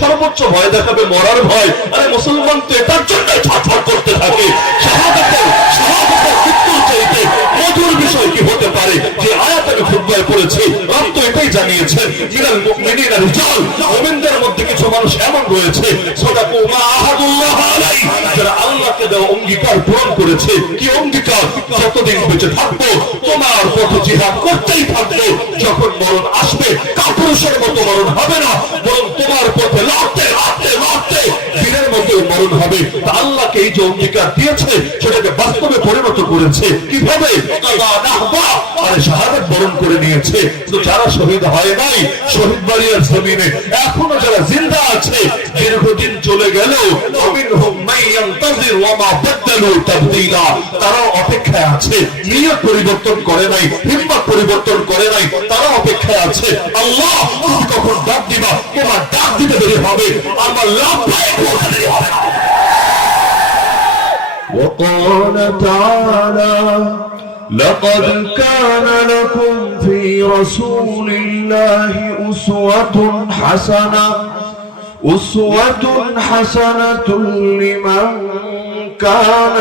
সর্বোচ্চ ভয় দেখাবে মরার ভয়। আরে মুসলমান তো এটার জন্য ছটফট করতে থাকে, শাহাদাতের মৃত্যুর চাইতে মধুর বিষয় কি হতে পারে? যে আয়াত আমি খুতবায় পড়েছি, রব তো এটাই জানিয়েছেন, মিনাল মুমিনিনা রিজাল, মুমিনদের মধ্যে কিছু মানুষ এমন রয়েছে সাদাকু মা আহাদুল্লাহ আলাইহি, যারা আল্লাহকে দেওয়া অঙ্গীকার পূরণ করেছে। কি অঙ্গীকার? যতদিন বেঁচে থাকবো তোমার পথে জিহাদ করতেই থাকবো, যখন মরণ আসবে কাপুরুষের মতো মরণ হবে না, বরং তোমার পথে লড়তে লড়তে লড়তে বীরের মতো মরণ হবে। তা আল্লাহকে এই যে অঙ্গীকার দিয়েছে সেটাকে বাস্তবে পরিণত করেছে কিভাবে? আরে শাহাদাত বরণ করে নিয়েছে। তো যারা শহীদ হয় নাই শহীদ বাড়িয়ার জমিনে এখনো যারা জিন্দা আছে, দীর্ঘদিন চলে গেলেও মিনহুম মান ইয়ান্তাজির ওয়া মা বাদদালু তাবদীলা, তারা অপেক্ষায় আছে, নিয়ত পরিবর্তন করে নাই, হিম্মত পরিবর্তন করে নাই, তারা অপেক্ষায় আছে। আল্লাহ তুমি কখন ডাক দিবা, তোমার ডাক দিতে দেরি হবে, আমার লাভবাহিক দেরি হবে না। وقال تعالى لقد كان لكم في رسول الله أسوة حسنة لمن كان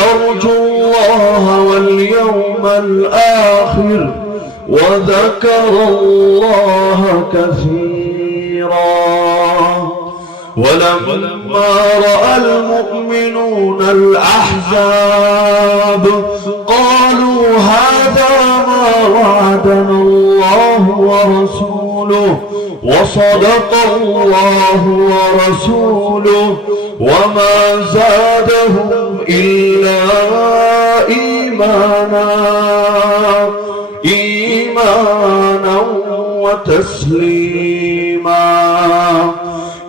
يرجو الله واليوم الآخر وذكر الله كثيرا ولما رأى المؤمنون الأحزاب قالوا هذا ما وعدنا الله ورسوله وصدق الله ورسوله وما زادهم إلا إيمانا وتسليما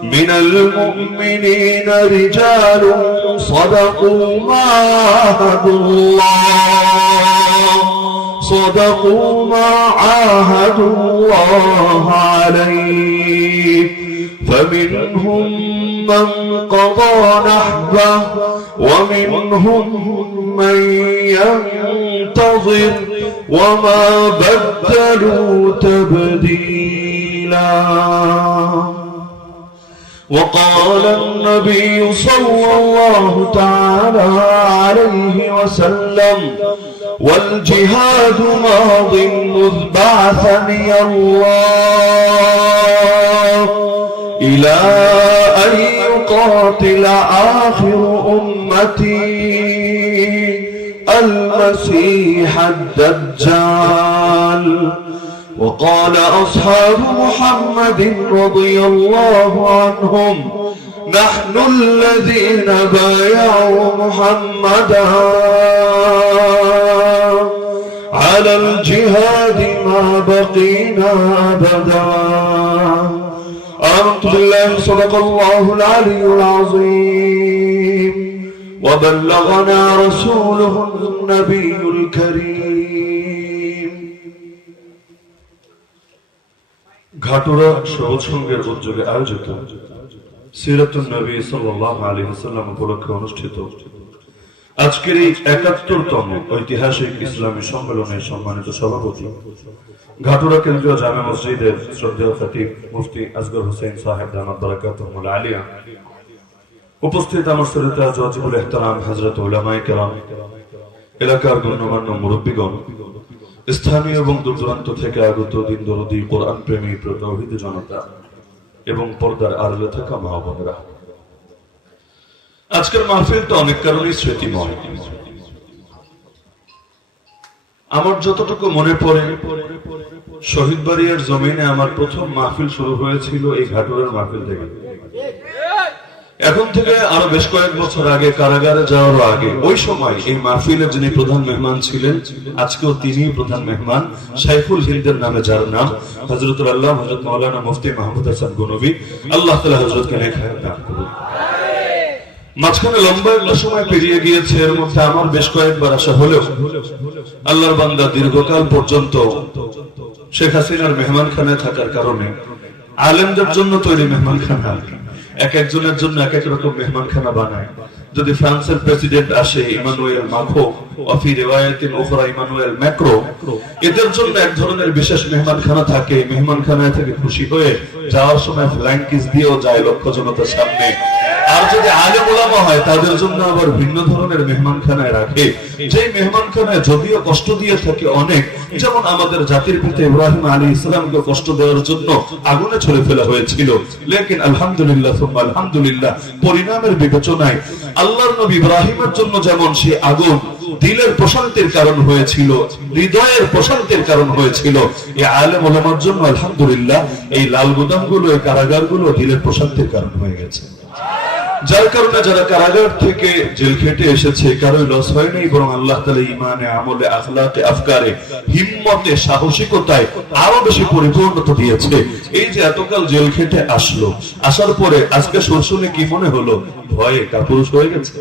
من المؤمنين رجال صدقوا ما عاهدوا الله عليه فمنهم من قضى نحبه ومنهم من ينتظر وما بدلوا تبديلا وقال النبي صلى الله تعالى عليه وسلم والجهاد ماض مذ بعثني الله إلى أن يقاتل آخر أمتي المسيح الدجال وقال أصحاب محمد رضي الله عنهم نحن الذين بايعوا محمدا على الجهاد ما بقينا أبدا آمنت بالله صدق الله العلي العظيم وبلغنا رسوله النبي الكريم ঘাটুরা সবুজ সংঘের উদ্যোগে আয়োজিত সিরাতুন নবী সাল্লাল্লাহু আলাইহি ওয়াসাল্লাম উপলক্ষে অনুষ্ঠিত আজকের এই ৭১তম ঐতিহাসিক ইসলামী সম্মেলনের সম্মানিত সভাপতি ঘাটুরা কেন্দ্রীয় জামে মসজিদের শ্রদ্ধেয় খতিব মুফতি আসগর হোসেন সাহেব দামাত বারাকাতুহুল আলিয়া, উপস্থিত আমার শ্রোতা ওয়াজিবুল ইহতারাম হযরত উলামায়ে কেরাম, এলাকার গণ্যমান্য মুরব্বীগণ, স্থানীয় এবং দূরদূরান্ত থেকে আগত দিন দরদি কোরআন প্রেমী তাওহীদি জনতা এবং পর্দার আড়ালে থাকা মা বোনেরা, আজকের মাহফিলটা অনেক কারণেই স্মৃতিময়। আমার যতটুকু মনে পড়ে শহীদ বাড়িয়ার জমিনে আমার প্রথম মাহফিল শুরু হয়েছিল এই ঘাটুরার মাহফিল থেকে। এখন থেকে আরো বেশ কয়েক বছর আগে কারাগারে যাওয়ার আগে ওই সময় এই মাহফিলের যিনি প্রধান মেহমান ছিলেন, আজকেও তিনি প্রধান মেহমান, সাইফুল হিন্দের নামে যার নাম, হযরতুল আল্লাহ হযরত মাওলানা মুফতি মাহমুদ হাসান গনবী, আল্লাহ তাআলা হযরতকে নেক হায়াত দান করুন। মাঝখানে লম্বা একটা সময় পেরিয়ে গিয়েছে, এর মধ্যে আমার বেশ কয়েকবার আসা হলেও আল্লাহর বান্দা দীর্ঘকাল পর্যন্ত শেখ হাসিনার মেহমানখানায় থাকার কারণে আলেমদের জন্য তৈরি মেহমানখানা এক একজনের জন্য এক এক রকম মেহমানখানা বানায়। যদি ফ্রান্সের প্রেসিডেন্ট আসে ইমানুয়েল মাখো, ওয়াফি রিওয়ায়াতিন উখরা ইমানুয়েল ম্যাক্রো, এদের জন্য এক ধরনের বিশেষ মেহমানখানা থাকে। মেহমানখানায় থেকে খুশি হয়ে যাওয়ার সময় ফ্লাইং কিস দিয়েও যায় লক্ষ্য জনতার সামনে। আর যদি আলেম ওলামা হয় তাদের জন্য আবার ভিন্ন ধরনের মেহমানখানায় রাখে, যে মেহমানখানায় যদিও কষ্ট দিয়ে থাকে অনেক, যেমন আমাদের জাতির পিতা ইব্রাহিম আলাইহিস সালামকে কষ্ট দেওয়ার জন্য আগুনে ছুড়ে ফেলা হয়েছিল, লেকিন আলহামদুলিল্লাহ সুম্মা আলহামদুলিল্লাহ পরিণামের বিবেচনায় আল্লাহর নবী ইব্রাহিমের জন্য যেমন সেই আগুন দিলের প্রশান্তির কারণ হয়েছিল, হৃদয়ের প্রশান্তির কারণ হয়েছিল, এই আলেম ওলামার জন্য আলহামদুলিল্লাহ এই লাল গুদামগুলো, এই কারাগারগুলো দিলের প্রশান্তির কারণ হয়ে গেছে। যার কারণে যারা কারাগার থেকে জেল খেটে এসেছে কারোই লস হয় নাই, বরং আল্লাহ তাআলা ঈমানে, আমলে, আখলাকে, আফকারে, হিম্মতে, সাহসিকতায় আরো বেশি পরিপূর্ণতা দিয়েছে। এই যে এতকাল জেল খেটে আসলো, আসার পরে আজকে শুনে কি মনে হলো? ভয়ে কাপুরুষ হয়ে গেছে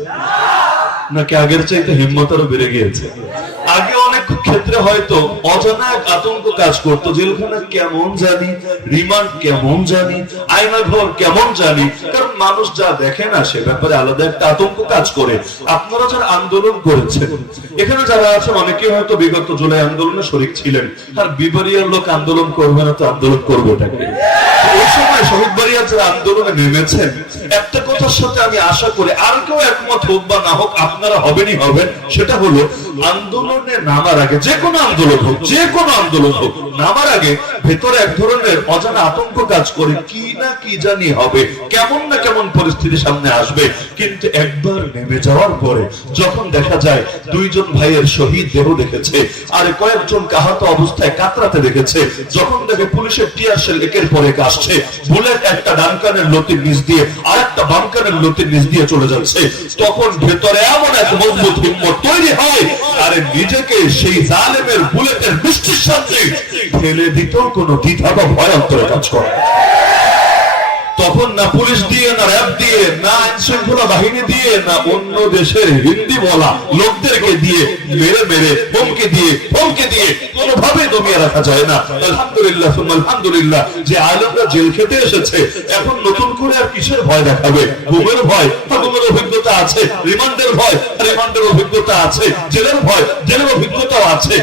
নাকি আগের চাইতে হিম্মত আরো বেড়ে গিয়েছে? আগে অনেক ক্ষেত্রে হয়তো অজানা এক আতঙ্ক কাজ করতো, জেলখানা কেমন জানি, রিমান্ড কেমন জানি, আয়না ঘর কেমন জানি, কারণ মানুষ যা দেখে না সে ব্যাপারে আলাদা একটা আতঙ্ক কাজ করে। আপনারা যারা আন্দোলন করেছেন, এখানে যারা আছেন অনেকে হয়তো বিগত জুলাই আন্দোলনে শরীক ছিলেন, আর বিবারিয়ার লোক আন্দোলন করবে না তো আন্দোলন করবে ওটাকে। ওই সময় শহীদ বাড়িয়া যারা আন্দোলনে নেমেছেন, একটা কথার সাথে আমি আশা করি আর কেউ একমত হোক বা না হোক আপনারা হবেনই হবেন, সেটা হলো আন্দোলনে নামার আগে, যে কোনো আন্দোলন হোক, যে কোনো আন্দোলন হোক, নামার আগে ভেতরে এক ধরনের অজানা আতঙ্ক কাজ করে, কি না কি জানি হবে, কেমন না কেমন পরিস্থিতি সামনে আসবে। কিন্তু একবার নেমে যাওয়ার পরে যখন দেখা যায় দুইজন ভাইয়ের শহীদ দেহ দেখেছে, আর কয়েকজন আহত অবস্থায় কাতরাতে দেখেছে, যখন দেখে পুলিশের টিয়ার শেল একের পর এক আসছে, বুলেট একটা ডান কানের লতির নিচ দিয়ে আর একটা বাম কানের লতির নিচ দিয়ে চলে যাচ্ছে, তখন ভেতরে এমন এক মজবুত হিম্মত তৈরি হয়, আরে নিজেকে সেই জালেমের বুলেটের বৃষ্টির সাথে ফেলে দিতেও কোনো দ্বিধা বা ভয় অন্তরে কাজ করে। তখন না পুলিশ দিয়ে, না র্যাব দিয়ে, না আইন শৃঙ্খলা বাহিনী দিয়ে, না অন্য দেশের হিন্দি বলা লোকদেরকে দিয়ে মেরে মেরে হুমকি দিয়ে কোনোভাবে দমিয়ে রাখা যায় না। আলহামদুলিল্লাহ আলহামদুলিল্লাহ যে আলেমরা জেল খেতে এসেছে, এখন নতুন করে আর কিসের ভয় দেখাবে? ঘুমের ভয়, ঘুমের অভিজ্ঞতা আছে, রিমান্ডের ভয়, রিমান্ডের অভিজ্ঞতা আছে, জেলের ভয়, জেলের অভিজ্ঞতাও আছে।